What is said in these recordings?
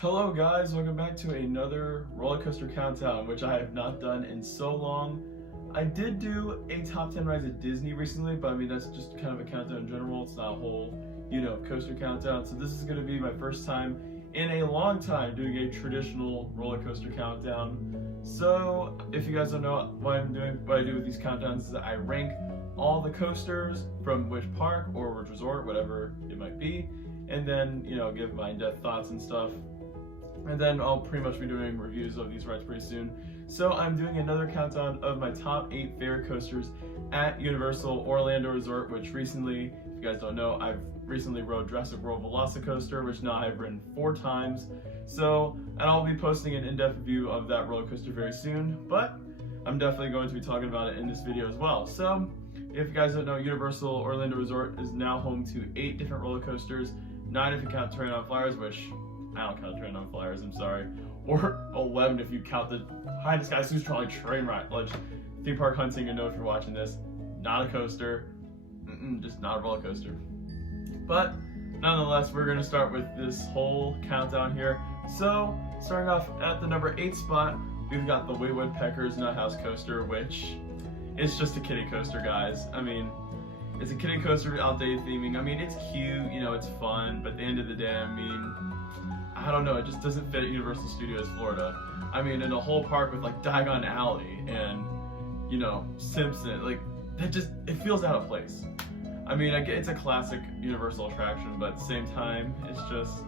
Hello guys, welcome back to another roller coaster countdown, which I have not done in so long. I did do a top 10 rides at Disney recently, but I mean that's just kind of a countdown in general. It's not a whole, coaster countdown. So this is going to be my first time in a long time doing a traditional roller coaster countdown. So if you guys don't know what I'm doing, what I do with these countdowns is I rank all the coasters from which park or which resort, whatever it might be, and then give my in-depth thoughts and stuff. And then I'll pretty much be doing reviews of these rides pretty soon. So I'm doing another countdown of my top 8 favorite coasters at Universal Orlando Resort, which recently, if you guys don't know, I've recently rode Jurassic World VelociCoaster, which now I've ridden 4 times. And I'll be posting an in-depth review of that roller coaster very soon, but I'm definitely going to be talking about it in this video as well. So if you guys don't know, Universal Orlando Resort is now home to 8 different roller coasters, 9 if you count Terrain on Flyers, which I don't count Terrain on Flyers, I'm sorry. Or 11 if you count the High in the Sky Who's Trolley train ride. Like, theme park hunting, you know if you're watching this. Not a coaster. Just not a roller coaster. But nonetheless, we're going to start with this whole countdown here. So, starting off at the number 8 spot, we've got the Woodpecker's Nut House Coaster, which is just a kiddie coaster, guys. I mean, it's a kiddie coaster with outdated theming. I mean, it's cute, it's fun, but at the end of the day, I don't know, it just doesn't fit at Universal Studios Florida. I mean, in a whole park with like Diagon Alley and, Simpson, like, it feels out of place. I mean, I get it's a classic Universal attraction, but at the same time, it's just,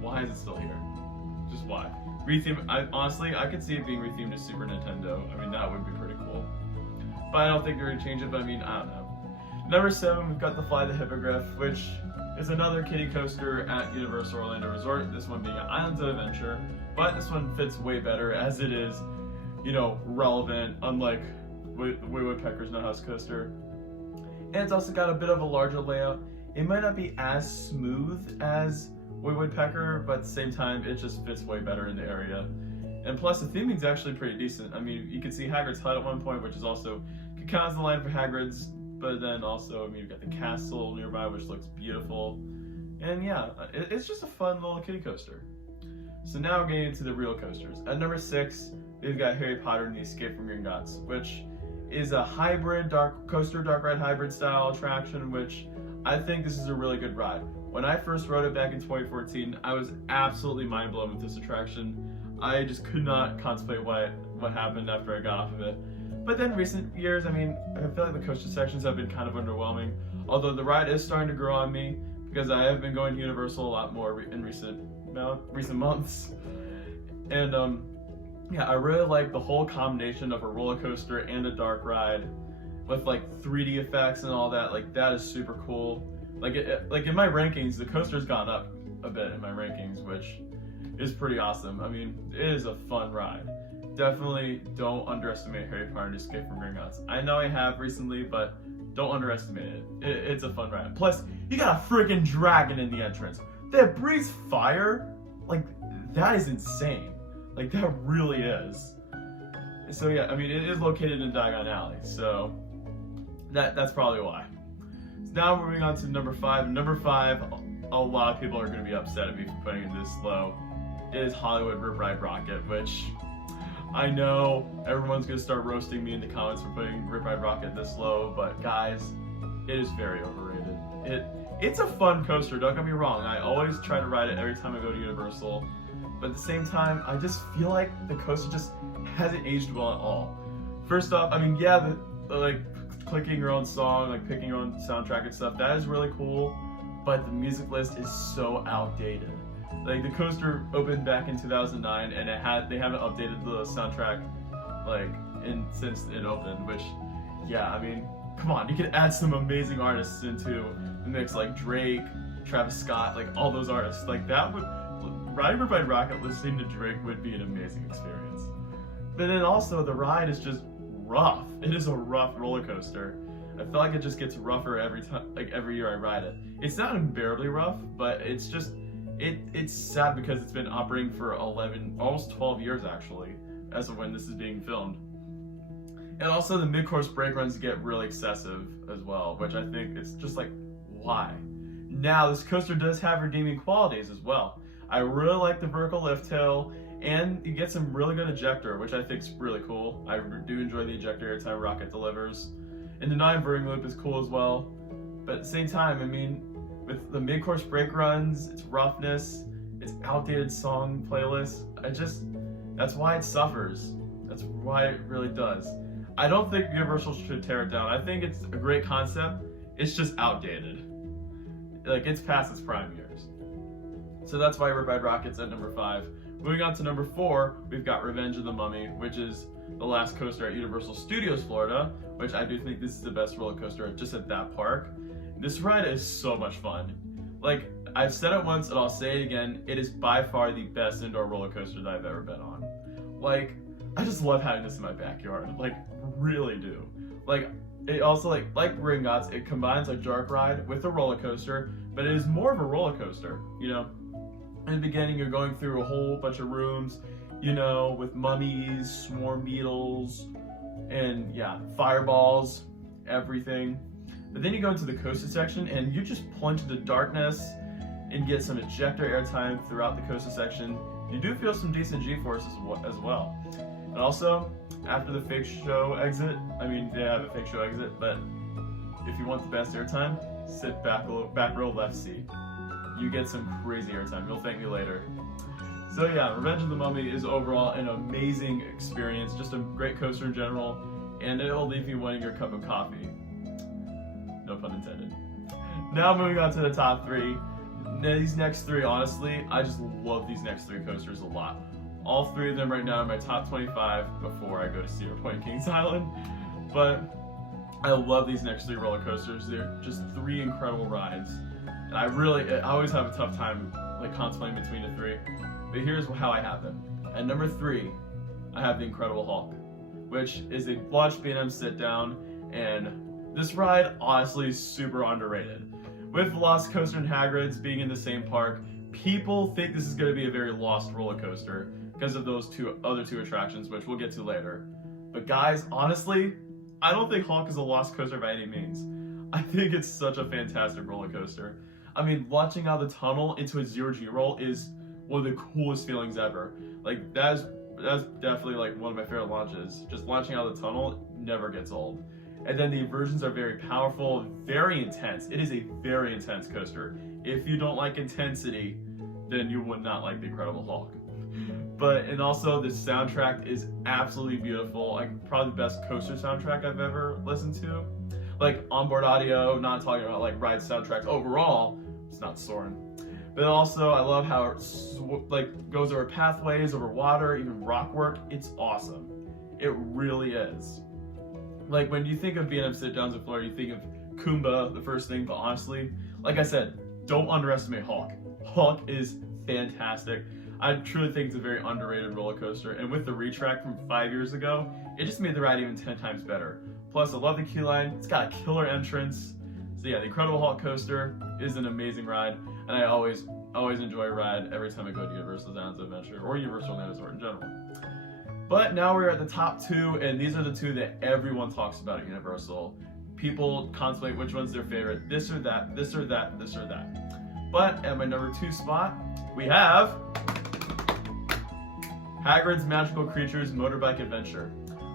why is it still here? Just why? Honestly, I could see it being rethemed to Super Nintendo. I mean, that would be pretty cool. But I don't think they're gonna change it, but I mean, I don't know. Number 7, we've got the Fly the Hippogriff, which is another kiddie coaster at Universal Orlando Resort, this one being an Islands of Adventure, but this one fits way better as it is, relevant, unlike Woodpecker's Nut House Coaster. And it's also got a bit of a larger layout. It might not be as smooth as Woodpecker, but at the same time, it just fits way better in the area. And plus, the theming's actually pretty decent. I mean, you can see Hagrid's hut at one point, which is also, could count as the line for Hagrid's. But then also, I mean, you've got the castle nearby, which looks beautiful. And yeah, it's just a fun little kiddie coaster. So now we're getting into the real coasters. At number 6, we've got Harry Potter and the Escape from Gringotts, which is a hybrid dark ride hybrid style attraction, which I think this is a really good ride. When I first rode it back in 2014, I was absolutely mind blown with this attraction. I just could not contemplate what happened after I got off of it. But then recent years, I mean, I feel like the coaster sections have been kind of underwhelming. Although the ride is starting to grow on me because I have been going to Universal a lot more in recent months. And yeah, I really like the whole combination of a roller coaster and a dark ride with like 3D effects and all that. Like, that is super cool. Like in my rankings, the coaster's gone up a bit in my rankings, which is pretty awesome. I mean, it is a fun ride. Definitely don't underestimate Harry Potter and Escape from Gringotts. I know I have recently, but don't underestimate it. It's a fun ride. Plus, you got a freaking dragon in the entrance that breathes fire. Like, that is insane. Like, that really is. So yeah, I mean, it is located in Diagon Alley, so that's probably why. So now moving on to number 5. Number 5, a lot of people are going to be upset at me for putting it this low, is Hollywood Rip Ride Rocket, which I know everyone's going to start roasting me in the comments for putting Rip Ride Rocket this low, but guys, it is very overrated. It's a fun coaster, don't get me wrong. I always try to ride it every time I go to Universal, but at the same time, I just feel like the coaster just hasn't aged well at all. First off, I mean, yeah, like clicking your own song, like picking your own soundtrack and stuff, that is really cool, but the music list is so outdated. Like, the coaster opened back in 2009, and they haven't updated the soundtrack since it opened. Which, yeah, I mean, come on, you could add some amazing artists into the mix, like Drake, Travis Scott, like all those artists. Like, that would riding Rip Ride Rocket, listening to Drake would be an amazing experience. But then also the ride is just rough. It is a rough roller coaster. I feel like it just gets rougher every time, like every year I ride it. It's not unbearably rough, but it's just. It's sad because it's been operating for 11, almost 12 years actually, as of when this is being filmed. And also the mid-course brake runs get really excessive as well, which I think it's just like, why? Now, this coaster does have redeeming qualities as well. I really like the vertical lift hill, and you get some really good ejector, which I think is really cool. I do enjoy the ejector every time rocket delivers. And the non-inverting loop is cool as well. But at the same time, I mean, with the mid-course brake runs, its roughness, its outdated song playlist, that's why it suffers. That's why it really does. I don't think Universal should tear it down. I think it's a great concept. It's just outdated. Like, it's past its prime years. So that's why Ride Rocket's at number 5. Moving on to number 4, we've got Revenge of the Mummy, which is the last coaster at Universal Studios Florida, which I do think this is the best roller coaster just at that park. This ride is so much fun. Like, I've said it once and I'll say it again, it is by far the best indoor roller coaster that I've ever been on. Like, I just love having this in my backyard, like, really do. Like, it also, like Gringotts, it combines a dark ride with a roller coaster, but it is more of a roller coaster, you know? In the beginning, you're going through a whole bunch of rooms, you know, with mummies, swarm beetles, and yeah, fireballs, everything. But then you go into the coaster section and you just plunge into darkness and get some ejector airtime throughout the coaster section. You do feel some decent G-force as well. And also, after the fake show exit, I mean, they have a fake show exit, but if you want the best airtime, sit back row left seat. You get some crazy airtime. You'll thank me later. So yeah, Revenge of the Mummy is overall an amazing experience, just a great coaster in general, and it'll leave you wanting your cup of coffee. No pun intended. Now moving on to the top 3. These next 3, honestly, I just love these next 3 coasters a lot. All 3 of them right now are my top 25 before I go to Cedar Point Kings Island. But I love these next 3 roller coasters. They're just 3 incredible rides. And I always have a tough time like contemplating between the 3. But here's how I have them. At number 3, I have the Incredible Hulk, which is a launch B&M sit down, and this ride honestly is super underrated. With VelociCoaster and Hagrids being in the same park, people think this is going to be a very lost roller coaster because of those other two attractions, which we'll get to later. But guys, honestly, I don't think Hulk is a lost coaster by any means. I think it's such a fantastic roller coaster. I mean, launching out of the tunnel into a zero-G roll is one of the coolest feelings ever. Like, that's definitely like one of my favorite launches. Just launching out of the tunnel never gets old. And then the inversions are very powerful, very intense. It is a very intense coaster. If you don't like intensity, then you would not like the Incredible Hulk. And also the soundtrack is absolutely beautiful. Like, probably the best coaster soundtrack I've ever listened to. Like, onboard audio, not talking about like ride soundtracks overall, it's not Soarin'. But also, I love how it goes over pathways, over water, even rock work. It's awesome. It really is. Like, when you think of B&M sit-downs in Florida, you think of Kumba, the first thing, but honestly, like I said, don't underestimate Hulk. Hulk is fantastic. I truly think it's a very underrated roller coaster, and with the retrack from 5 years ago, it just made the ride even 10 times better. Plus, I love the queue line. It's got a killer entrance. So yeah, the Incredible Hulk coaster is an amazing ride, and I always enjoy a ride every time I go to Universal Sounds Adventure or Universal Land Resort in general. But now we're at the top 2, and these are the 2 that everyone talks about at Universal. People contemplate which one's their favorite, this or that, this or that, this or that. But at my number 2 spot, we have Hagrid's Magical Creatures Motorbike Adventure.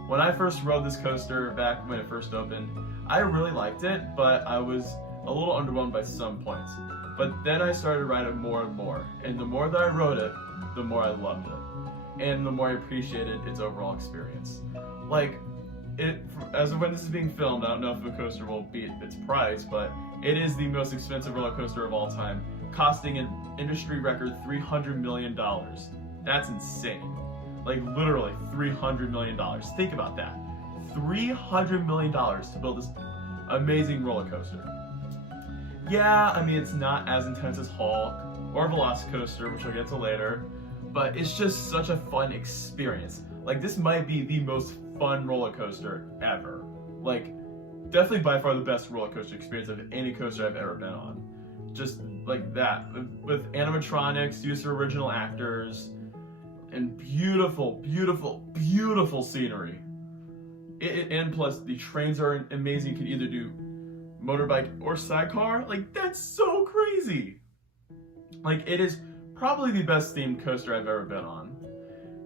When I first rode this coaster back when it first opened, I really liked it, but I was a little underwhelmed by some points. But then I started riding it more and more, and the more that I rode it, the more I loved it, and the more I appreciated its overall experience. Like, as of when this is being filmed, I don't know if the coaster will beat its price, but it is the most expensive roller coaster of all time, costing an industry record $300 million. That's insane. Like, literally $300 million. Think about that. $300 million to build this amazing roller coaster. Yeah, I mean, it's not as intense as Hulk or VelociCoaster, which I'll get to later, but it's just such a fun experience. Like, this might be the most fun roller coaster ever. Like, definitely by far the best roller coaster experience of any coaster I've ever been on. Just like that, with animatronics, use of original actors, and beautiful, beautiful, beautiful scenery. And plus, the trains are amazing. You can either do motorbike or sidecar. Like, that's so crazy. Like, it is probably the best themed coaster I've ever been on.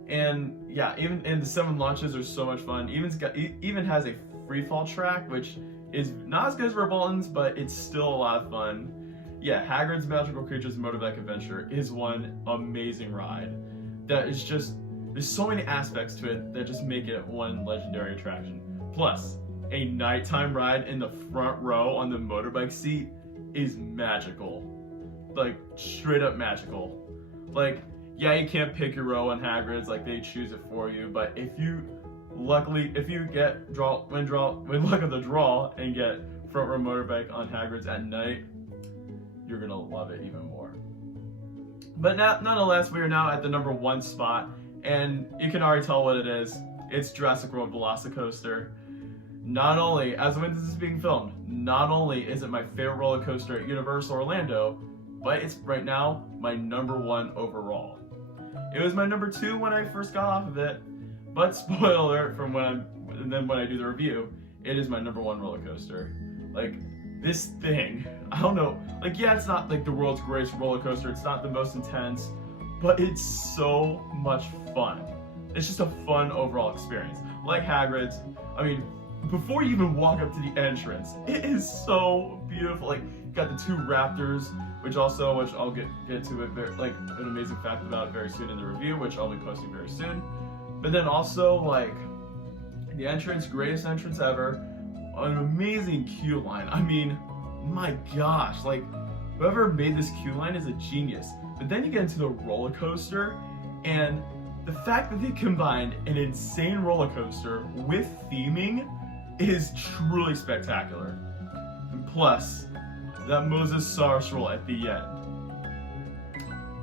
And yeah, the 7 launches are so much fun. Even has a free fall track, which is not as good as Verbolten's, but it's still a lot of fun. Yeah, Hagrid's Magical Creatures Motorbike Adventure is one amazing ride that is just, there's so many aspects to it that just make it one legendary attraction. Plus, a nighttime ride in the front row on the motorbike seat is magical. Like, straight up magical. Like, yeah, you can't pick your row on Hagrid's, like they choose it for you, but if you get win luck of the draw and get front row motorbike on Hagrid's at night, you're gonna love it even more. But nonetheless, we are now at the number 1 spot, and you can already tell what it is. It's Jurassic World VelociCoaster. Not only, as when this is being filmed, not only is it my favorite roller coaster at Universal Orlando, but it's right now my number 1 overall. It was my number 2 when I first got off of it, but spoiler alert from when I do the review, it is my number 1 roller coaster. Like, this thing, I don't know, like, yeah, it's not like the world's greatest roller coaster, it's not the most intense, but it's so much fun. It's just a fun overall experience. Like Hagrid's, I mean, before you even walk up to the entrance, it is so beautiful. Like, you got the 2 raptors, which I'll get to it like an amazing fact about it very soon in the review, which I'll be posting very soon. But then also, like, the entrance, greatest entrance ever, an amazing queue line. I mean, my gosh, like, whoever made this queue line is a genius. But then you get into the roller coaster, and the fact that they combined an insane roller coaster with theming is truly spectacular. And plus, that Mosasaurus roll at the end,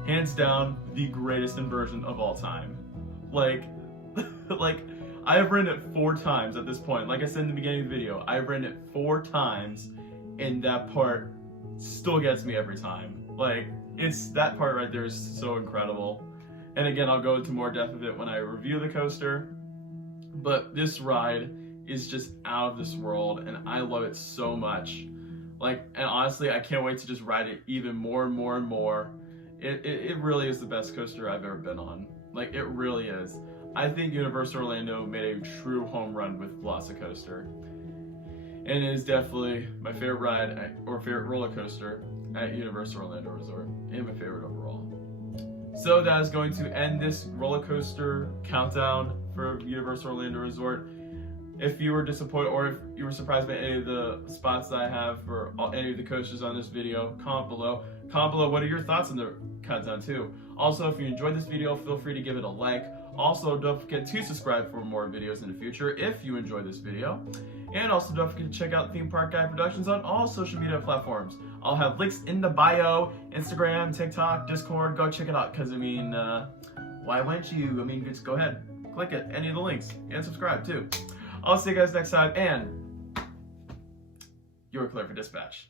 hands down the greatest inversion of all time. Like I have ridden it 4 times at this point. Like I said in the beginning of the video, I've ridden it 4 times, and that part still gets me every time. Like, that part right there is so incredible. And again, I'll go into more depth of it when I review the coaster. But this ride is just out of this world, and I love it so much. Like, and honestly, I can't wait to just ride it even more and more and more. It really is the best coaster I've ever been on. Like, it really is. I think Universal Orlando made a true home run with VelociCoaster. And it is definitely my favorite ride or favorite roller coaster at Universal Orlando Resort, and my favorite overall. So that is going to end this roller coaster countdown for Universal Orlando Resort. If you were disappointed or if you were surprised by any of the spots that I have for any of the coasters on this video, comment below. Comment below what are your thoughts on the countdown too. Also, if you enjoyed this video, feel free to give it a like. Also, don't forget to subscribe for more videos in the future if you enjoyed this video. And also, don't forget to check out Theme Park Guy Productions on all social media platforms. I'll have links in the bio, Instagram, TikTok, Discord. Go check it out, because, I mean, why wouldn't you? I mean, just go ahead, click it, any of the links, and subscribe too. I'll see you guys next time, and you were clear for dispatch.